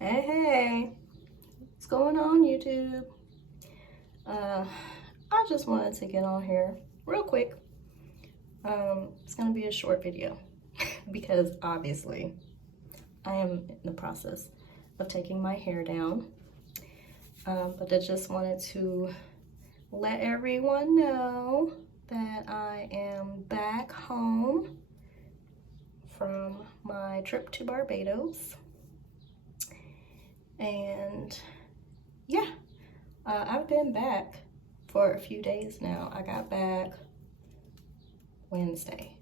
Hey, hey, what's going on, YouTube? I just wanted to get on here real quick. It's gonna be a short video because obviously I am in the process of taking my hair down. But I just wanted to let everyone know that I am back home from my trip to Barbados. And yeah, I've been back for a few days now. I got back Wednesday.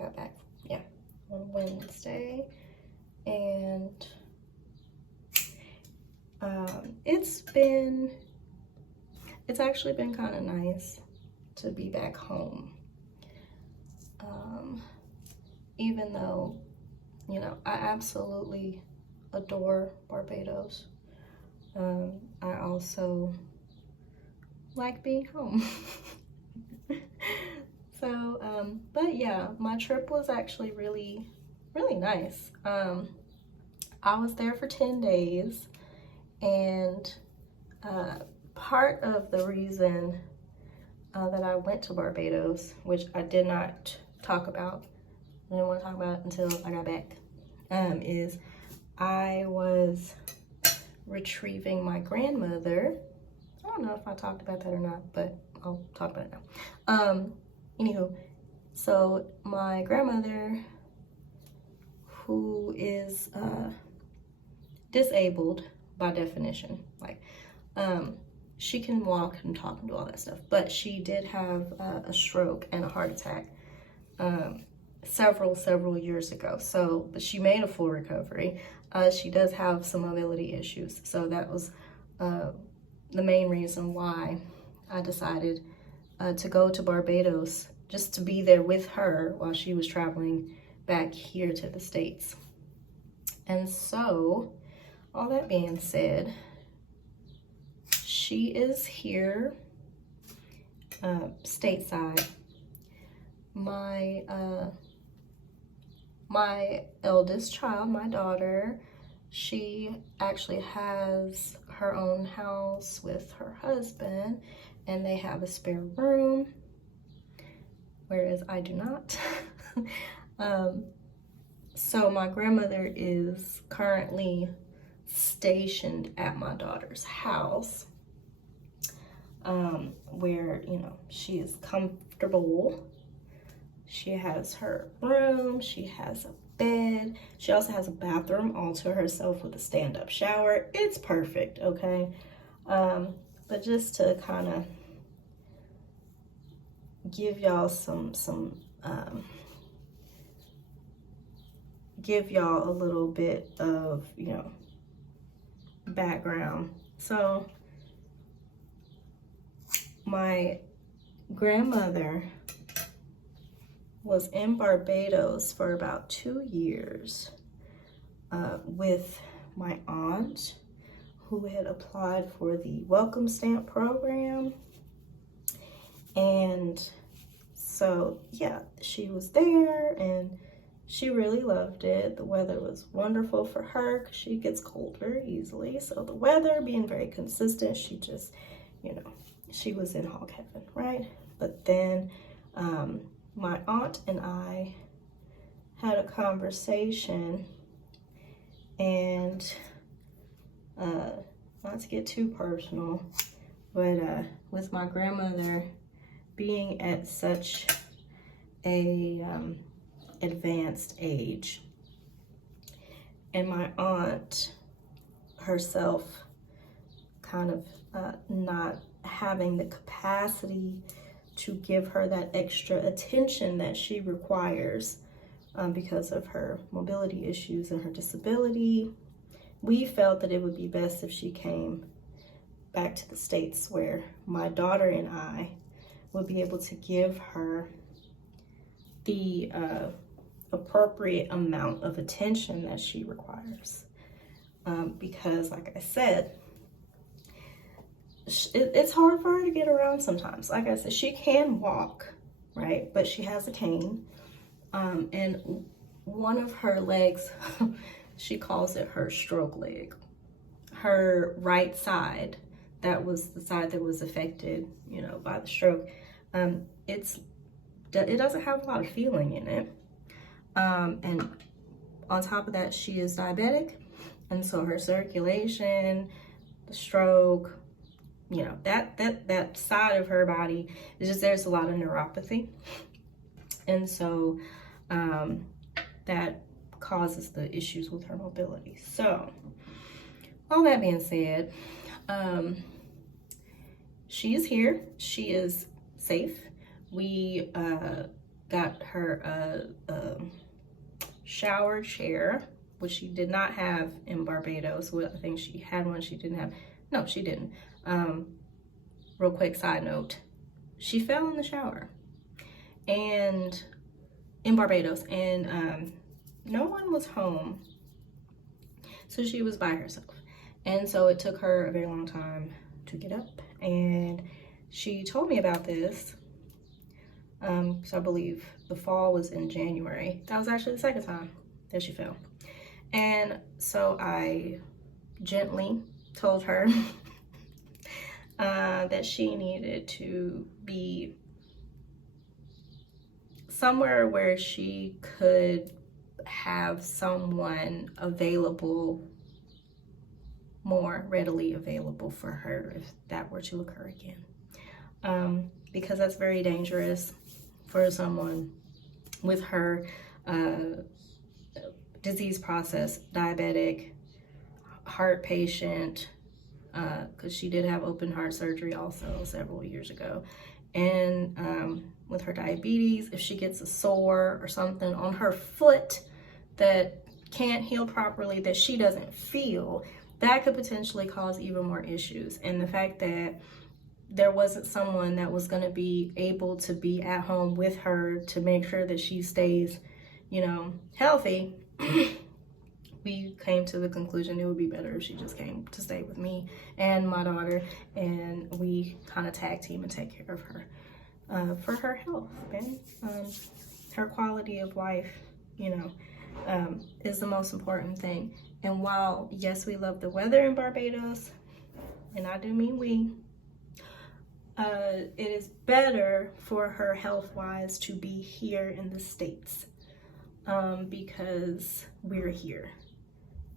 Got back, yeah, on Wednesday. And it's actually been kind of nice to be back home. Even though, you know, I absolutely adore Barbados. I also like being home. So, but yeah, my trip was actually really nice. I was there for 10 days, and part of the reason that I went to Barbados, which I did not talk about, I didn't want to talk about it until I got back, is I was retrieving my grandmother. I don't know if I talked about that or not, but I'll talk about it now. Anywho, so my grandmother, who is disabled by definition, like she can walk and talk and do all that stuff, but she did have a stroke and a heart attack several years ago. So, but she made a full recovery. She does have some mobility issues, so that was the main reason why I decided to go to Barbados, just to be there with her while she was traveling back here to the States. And so, all that being said, she is here stateside. My eldest child, my daughter, she actually has her own house with her husband, and they have a spare room, whereas I do not. So my grandmother is currently stationed at my daughter's house, where, you know, she is comfortable. She has her room, she has a bed, she also has a bathroom all to herself with a stand-up shower. It's perfect, okay? But just to kind of give y'all give y'all a little bit of, you know, background. So my grandmother was in Barbados for about 2 years with my aunt, who had applied for the welcome stamp program. And so, yeah, she was there and she really loved it. The weather was wonderful for her because she gets cold very easily. So the weather being very consistent, she just, you know, she was in hog heaven, right? But then my aunt and I had a conversation, and not to get too personal, but with my grandmother being at such a advanced age, and my aunt herself kind of not having the capacity to give her that extra attention that she requires because of her mobility issues and her disability, we felt that it would be best if she came back to the States, where my daughter and I would be able to give her the appropriate amount of attention that she requires. Because, like I said, it's hard for her to get around sometimes. Like I said, she can walk, right? But she has a cane. And one of her legs, she calls it her stroke leg. her right side, that was the side that was affected, you know, by the stroke, it doesn't have a lot of feeling in it. And on top of that, she is diabetic. And so her circulation, the stroke, you know, that side of her body is just, there's a lot of neuropathy. And so that causes the issues with her mobility. So all that being said, she is here. She is safe. We got her a shower chair, which she did not have in Barbados. Well, I think she had one she didn't have. No, she didn't. Real quick side note, she fell in the shower and in Barbados, and no one was home, so she was by herself. And so it took her a very long time to get up, and she told me about this. So I believe the fall was in January. That was actually the second time that she fell. And so I gently told her that she needed to be somewhere where she could have someone available, more readily available for her if that were to occur again. Because that's very dangerous for someone with her disease process, diabetic, heart patient, because she did have open heart surgery also several years ago. And with her diabetes, if she gets a sore or something on her foot that can't heal properly, that she doesn't feel, that could potentially cause even more issues. And the fact that there wasn't someone that was going to be able to be at home with her to make sure that she stays, you know, healthy, we came to the conclusion it would be better if she just came to stay with me and my daughter, and we kind of tag team and take care of her for her health and her quality of life, you know, is the most important thing. And while, yes, we love the weather in Barbados, and I do mean we, it is better for her health-wise to be here in the States, because we're here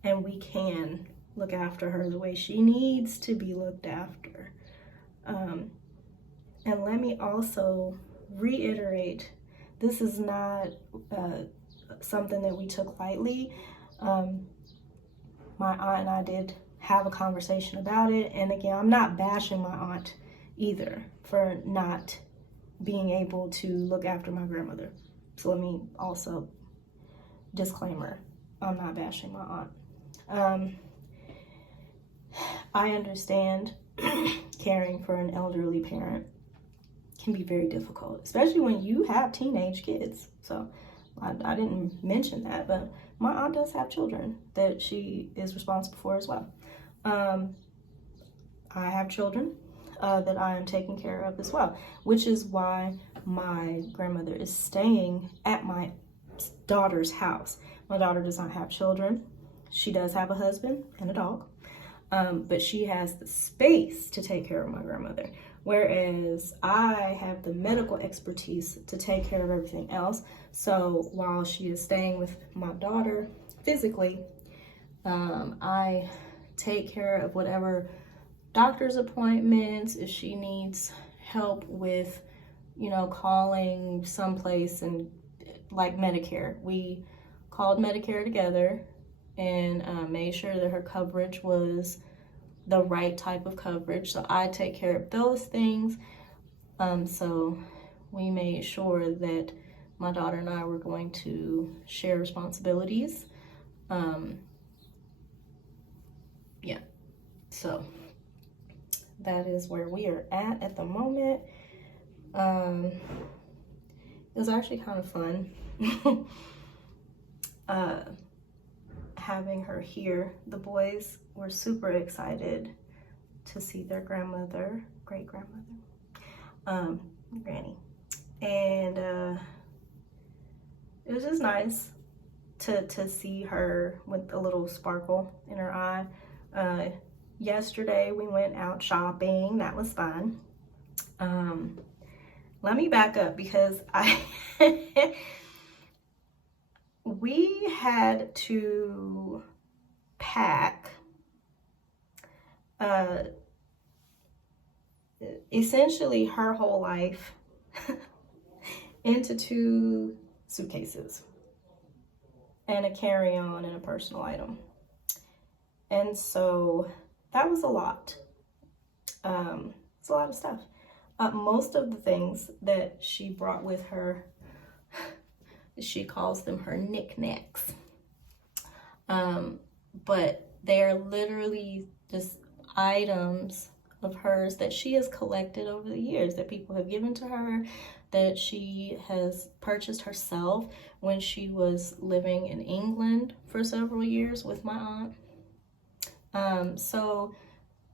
and we can look after her the way she needs to be looked after. And let me also reiterate, this is not something that we took lightly. My aunt and I did have a conversation about it, and again, I'm not bashing my aunt either for not being able to look after my grandmother. So let me also, disclaimer, I'm not bashing my aunt. I understand caring for an elderly parent can be very difficult, especially when you have teenage kids. So I didn't mention that, but my aunt does have children that she is responsible for as well. I have children that I am taking care of as well, which is why my grandmother is staying at my daughter's house. My daughter does not have children. She does have a husband and a dog, but she has the space to take care of my grandmother, whereas I have the medical expertise to take care of everything else. So while she is staying with my daughter physically, I take care of whatever doctor's appointments, if she needs help with, you know, calling someplace, and like Medicare, we called Medicare together and made sure that her coverage was the right type of coverage. So I take care of those things. So we made sure that my daughter and I were going to share responsibilities. Yeah, so that is where we are at the moment. It was actually kind of fun having her here. The boys were super excited to see their grandmother, great-grandmother, Granny. And it was just nice to see her with a little sparkle in her eye. Yesterday we went out shopping. That was fun. Let me back up because we had to pack essentially her whole life into 2 suitcases and a carry-on and a personal item. And so that was a lot. It's a lot of stuff. Most of the things that she brought with her, she calls them her knickknacks. But they're literally just items of hers that she has collected over the years, that people have given to her, that she has purchased herself when she was living in England for several years with my aunt. So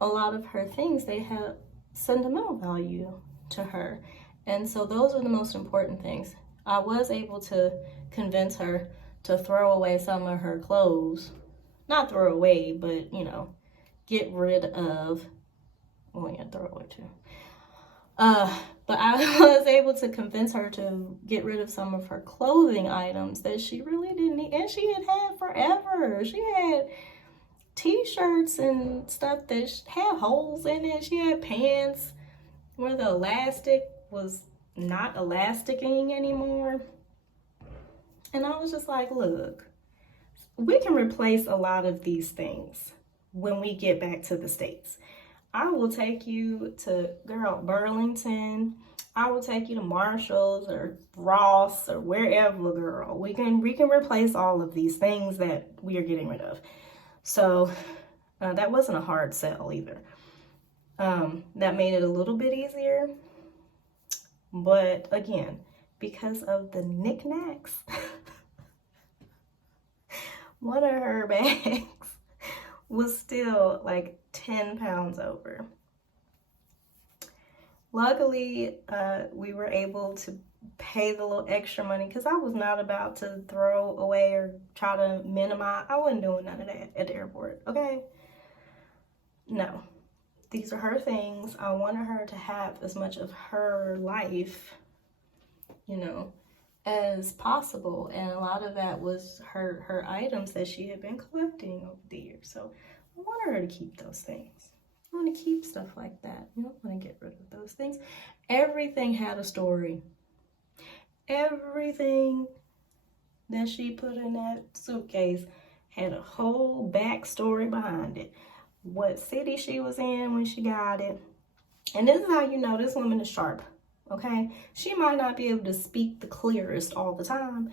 a lot of her things, they have sentimental value to her. And so those are the most important things. I was able to convince her to throw away some of her clothes. Not throw away, but, you know, get rid of. Well, yeah, throw away too. But I was able to convince her to get rid of some of her clothing items that she really didn't need. And she had forever. She had t-shirts and stuff that had holes in it. She had pants where the elastic was not elasticing anymore. And I was just like, look, we can replace a lot of these things when we get back to the States. I will take you to, girl, Burlington. I will take you to Marshall's or Ross or wherever, girl. We can replace all of these things that we are getting rid of. So that wasn't a hard sell either. That made it a little bit easier. But again, because of the knickknacks, one of her bags was still like 10 pounds over. Luckily, we were able to pay the little extra money because I was not about to throw away or try to minimize. I wasn't doing none of that at the airport, okay? No. These are her things. I wanted her to have as much of her life, you know, as possible. And a lot of that was her items that she had been collecting over the years. So I wanted her to keep those things. I want to keep stuff like that. You don't want to get rid of those things. Everything had a story. Everything that she put in that suitcase had a whole backstory behind it. What city she was in when she got it. And this is how you know this woman is sharp, okay? She might not be able to speak the clearest all the time,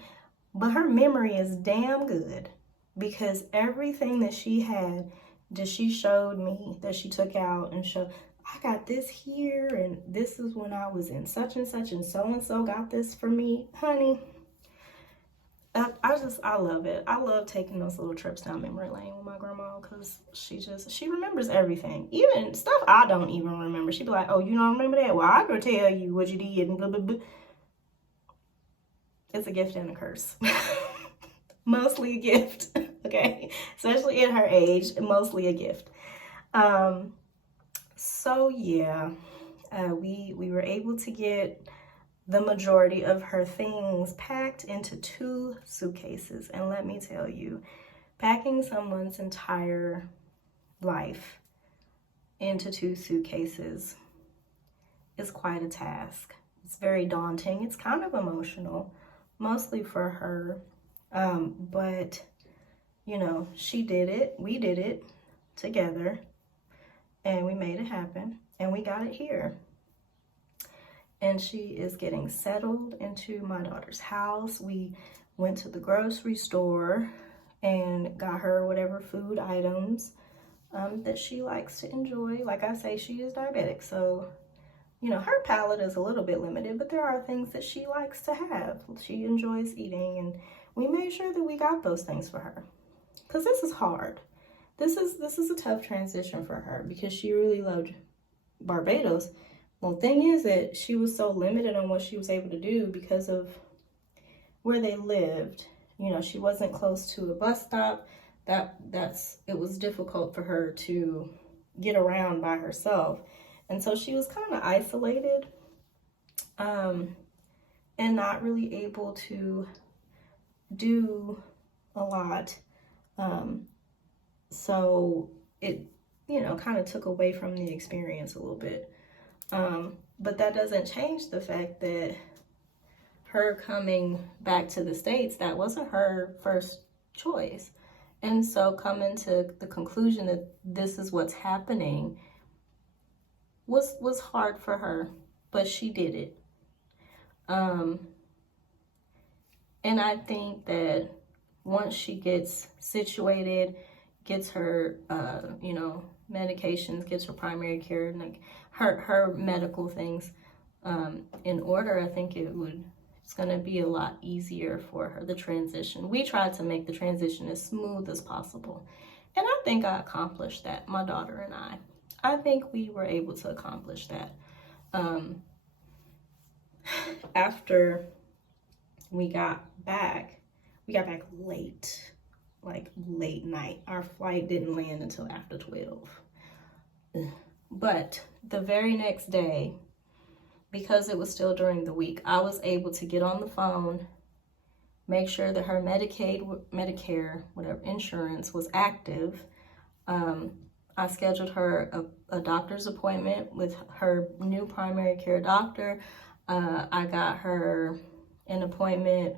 but her memory is damn good because everything that she had, that she showed me, that she took out and showed, I got this here, and this is when I was in such and so got this for me. Honey, I love it. I love taking those little trips down memory lane with my grandma because she remembers everything. Even stuff I don't even remember. She'd be like, oh, you don't remember that? Well, I could tell you what you did and blah, blah, blah. It's a gift and a curse. Mostly a gift, okay? Especially at her age, mostly a gift. So yeah, we were able to get the majority of her things packed into 2 suitcases. And let me tell you, packing someone's entire life into 2 suitcases is quite a task. It's very daunting. It's kind of emotional, mostly for her. But, you know, she did it. We did it together. And we made it happen. And we got it here. And she is getting settled into my daughter's house. We went to the grocery store and got her whatever food items that she likes to enjoy. Like I say, she is diabetic, so, you know, her palate is a little bit limited, but there are things that she likes to have. She enjoys eating, and we made sure that we got those things for her. Because this is hard. This is a tough transition for her because she really loved Barbados. Well, the thing is that she was so limited on what she was able to do because of where they lived. You know, she wasn't close to a bus stop. It was difficult for her to get around by herself. And so she was kind of isolated, and not really able to do a lot. So it, you know, kind of took away from the experience a little bit. But that doesn't change the fact that her coming back to the States, that wasn't her first choice. And so coming to the conclusion that this is what's happening was hard for her, but she did it. And I think that once she gets situated, gets her, you know, medications, gets her primary care, like her medical things in order, I think it's going to be a lot easier for her, the transition. We tried to make the transition as smooth as possible. And I think I accomplished that, my daughter and I. I think we were able to accomplish that. After we got back late, like late night. Our flight didn't land until after 12. But the very next day, because it was still during the week, I was able to get on the phone, make sure that her Medicaid, Medicare, whatever insurance was active. I scheduled her a doctor's appointment with her new primary care doctor. I got her an appointment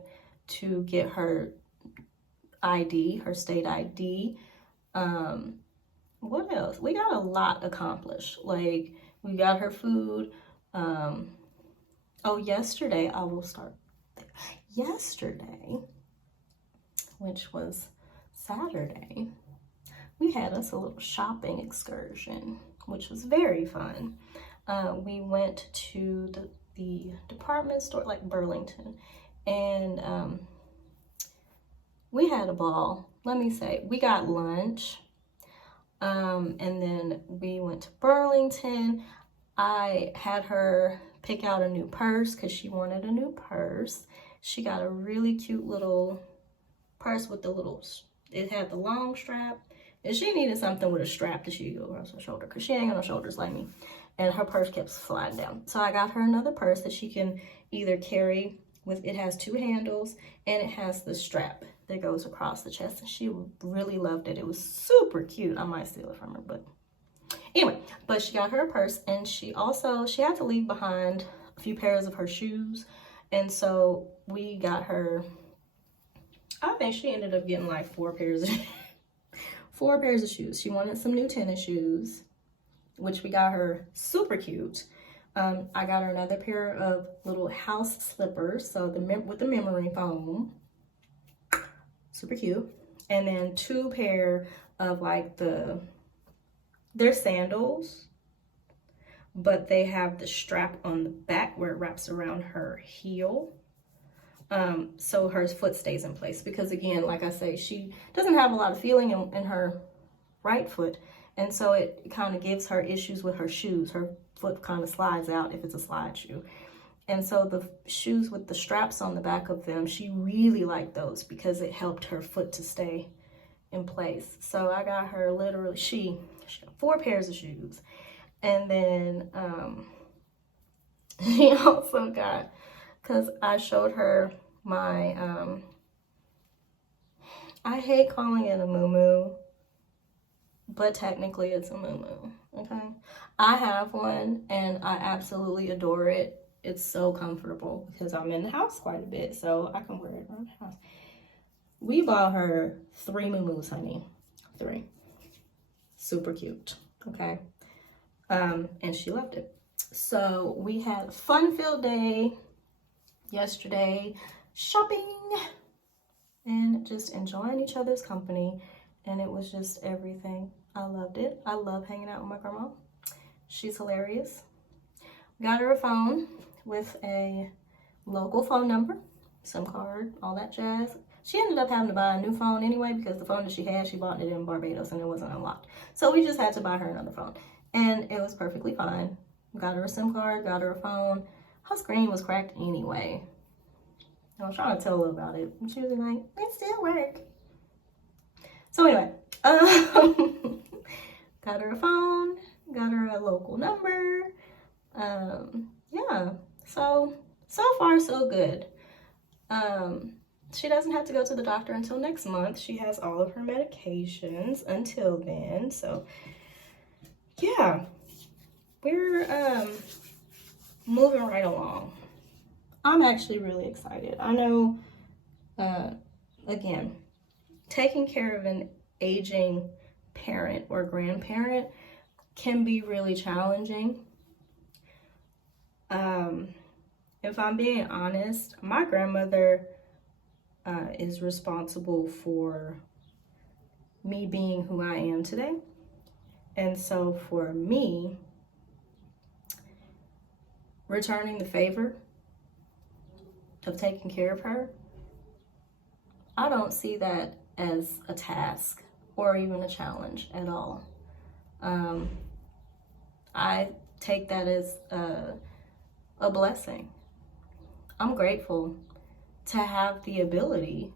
to get her ID, her state ID. What else? We got a lot accomplished. Like, we got her food. Yesterday, I will start there. Yesterday, which was Saturday, we had us a little shopping excursion, which was very fun. We went to the department store, like Burlington, and we had a ball. Let me say, we got lunch, and then we went to Burlington. I had her pick out a new purse because she wanted a new purse. She got a really cute little purse with the little, it had the long strap, and she needed something with a strap that she could go across her shoulder because she ain't got no shoulders like me. And her purse kept sliding down. So I got her another purse that she can either carry with, it has 2 handles, and it has the strap that goes across the chest. And she really loved it. It was super cute. I might steal it from her, but anyway. But she got her a purse, and she had to leave behind a few pairs of her shoes. And so we got her, I think she ended up getting like 4 pairs of 4 pairs of shoes. She wanted some new tennis shoes, which we got her super cute. I got her another pair of little house slippers, so with the memory foam, super cute. And then 2 pair of like they're sandals, but they have the strap on the back where it wraps around her heel. So her foot stays in place, because again, like I say, she doesn't have a lot of feeling in her right foot. And so it kind of gives her issues with her shoes. Her foot kind of slides out if it's a slide shoe. And so the shoes with the straps on the back of them, she really liked those because it helped her foot to stay in place. So I got her literally, she got 4 pairs of shoes. And then she also got, because I showed her my, I hate calling it a muumuu, but technically it's a muumuu, okay? I have one and I absolutely adore it. It's so comfortable because I'm in the house quite a bit, so I can wear it around the house. We bought her 3 muumuus, honey. 3. Super cute, okay? And she loved it. So we had a fun-filled day yesterday, shopping and just enjoying each other's company. And it was just everything. I loved it. I love hanging out with my grandma. She's hilarious. Got her a phone with a local phone number, SIM card, all that jazz. She ended up having to buy a new phone anyway because the phone that she had, she bought it in Barbados and it wasn't unlocked. So we just had to buy her another phone. And it was perfectly fine. Got her a SIM card, got her a phone. Her screen was cracked anyway. I was trying to tell her about it. And she was like, it still works. So anyway, got her a phone, got her a local number. Yeah, so far so good. She doesn't have to go to the doctor until next month. She has all of her medications until then. So yeah, we're moving right along. I'm actually really excited. I know, again, taking care of an aging parent or grandparent can be really challenging. If I'm being honest, my grandmother is responsible for me being who I am today. And so for me, returning the favor of taking care of her, I don't see that as a task or even a challenge at all. I take that as a blessing. I'm grateful to have the ability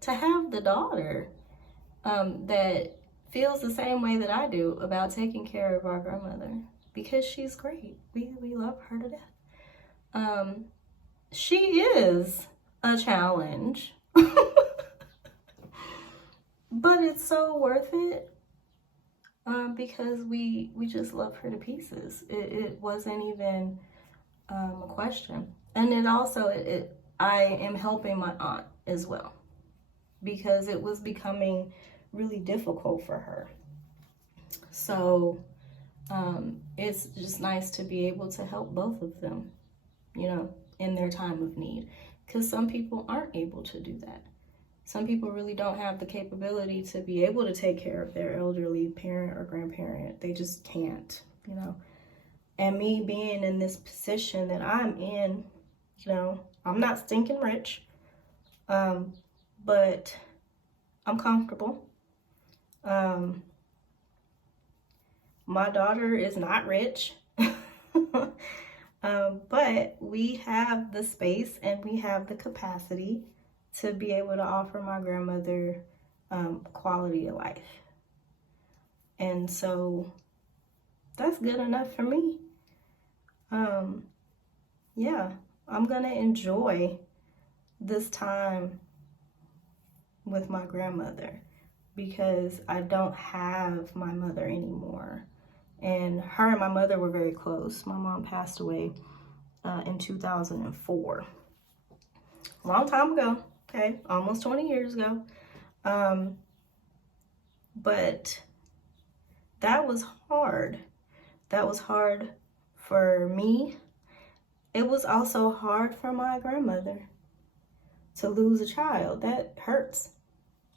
to have the daughter that feels the same way that I do about taking care of our grandmother, because she's great. We love her to death. She is a challenge, but it's so worth it because we just love her to pieces. It wasn't even a question. And it also, I am helping my aunt as well, because it was becoming really difficult for her. So it's just nice to be able to help both of them, you know, in their time of need, because some people aren't able to do that. Some people really don't have the capability to be able to take care of their elderly parent or grandparent. They just can't, you know. And me being in this position that I'm in, you know, I'm not stinking rich, but I'm comfortable. My daughter is not rich, but we have the space and we have the capacity to be able to offer my grandmother quality of life. And so that's good enough for me. Yeah, I'm gonna enjoy this time with my grandmother because I don't have my mother anymore. And her and my mother were very close. My mom passed away in 2004. Long time ago, okay, almost 20 years ago. But that was hard. That was hard for me. It was also hard for my grandmother to lose a child. That hurts.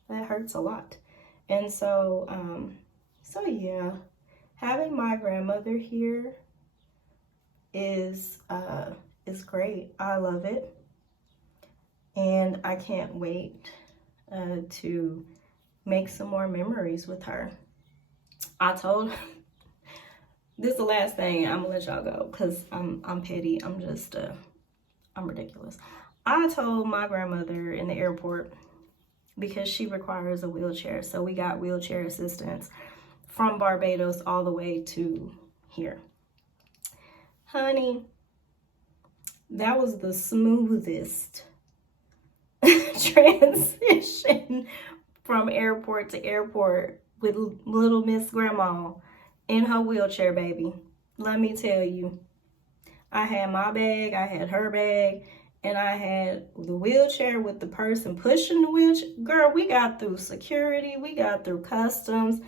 That hurts a lot. And so, yeah, having my grandmother here is great. I love it. And I can't wait to make some more memories with her. I told this is the last thing. I'm gonna let y'all go because I'm petty. I'm just I'm ridiculous. I told my grandmother in the airport, because she requires a wheelchair, so we got wheelchair assistance from Barbados all the way to here. Honey, that was the smoothest transition from airport to airport with little Miss Grandma in her wheelchair, baby. Let me tell you, I had my bag, I had her bag, and I had the wheelchair with the person pushing the wheelchair. Girl, we got through security, we got through customs,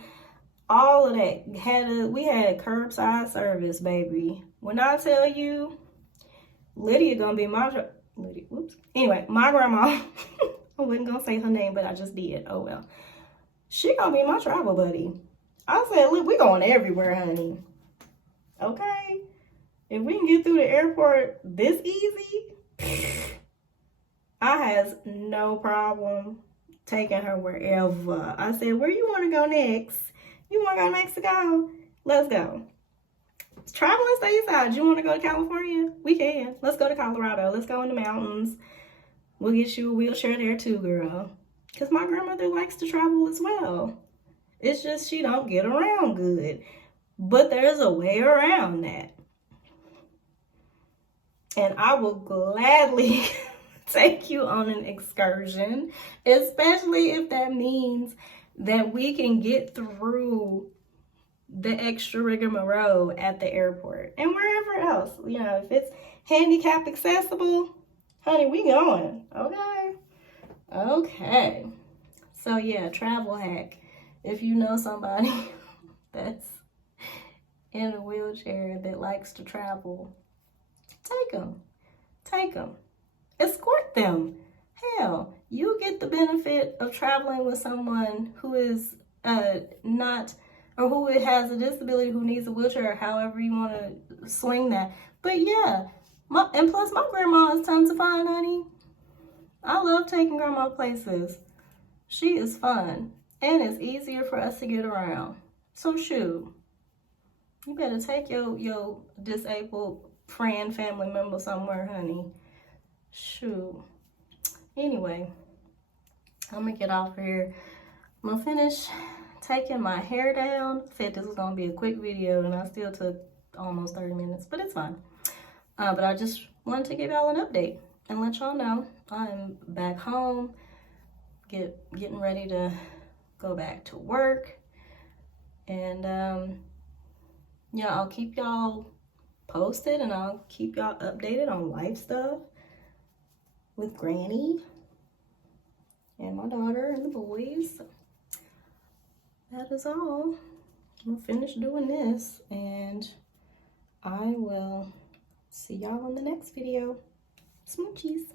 all of that. We had curbside service, baby. When I tell you, Lydia gonna be my Anyway, my grandma, I wasn't gonna say her name, but I just did. Oh well. She gonna be my travel buddy. I said, look, we going everywhere, honey. Okay? If we can get through the airport this easy, I has no problem taking her wherever. I said, where you want to go next? You want to go to Mexico? Let's go. Traveling stateside. You want to go to California? We can. Let's go to Colorado. Let's go in the mountains. We'll get you a wheelchair there too, girl. Because my grandmother likes to travel as well. It's just she don't get around good. But there's a way around that. And I will gladly take you on an excursion, especially if that means that we can get through the extra rigmarole at the airport and wherever else. You know, if it's handicap accessible, honey, we going. Okay. Okay. So yeah, travel hack. If you know somebody that's in a wheelchair that likes to travel, take them. Take them. Escort them. Hell, you get the benefit of traveling with someone who is not, or who has a disability, who needs a wheelchair, or however you want to swing that. But yeah, and plus my grandma is tons of fun, honey. I love taking grandma places. She is fun, and it's easier for us to get around. So shoot, you better take your disabled friend, family member somewhere, honey. Shoot. Anyway, I'm gonna get off here. I'm gonna finish taking my hair down. Said this was gonna be a quick video, and I still took almost 30 minutes, but it's fine. But I just wanted to give y'all an update and let y'all know I'm back home, getting ready to go back to work. And yeah, I'll keep y'all posted, and I'll keep y'all updated on life stuff with Granny and my daughter and the boys. So that is all. I'm gonna finish doing this, and I will see y'all in the next video. Smoochies.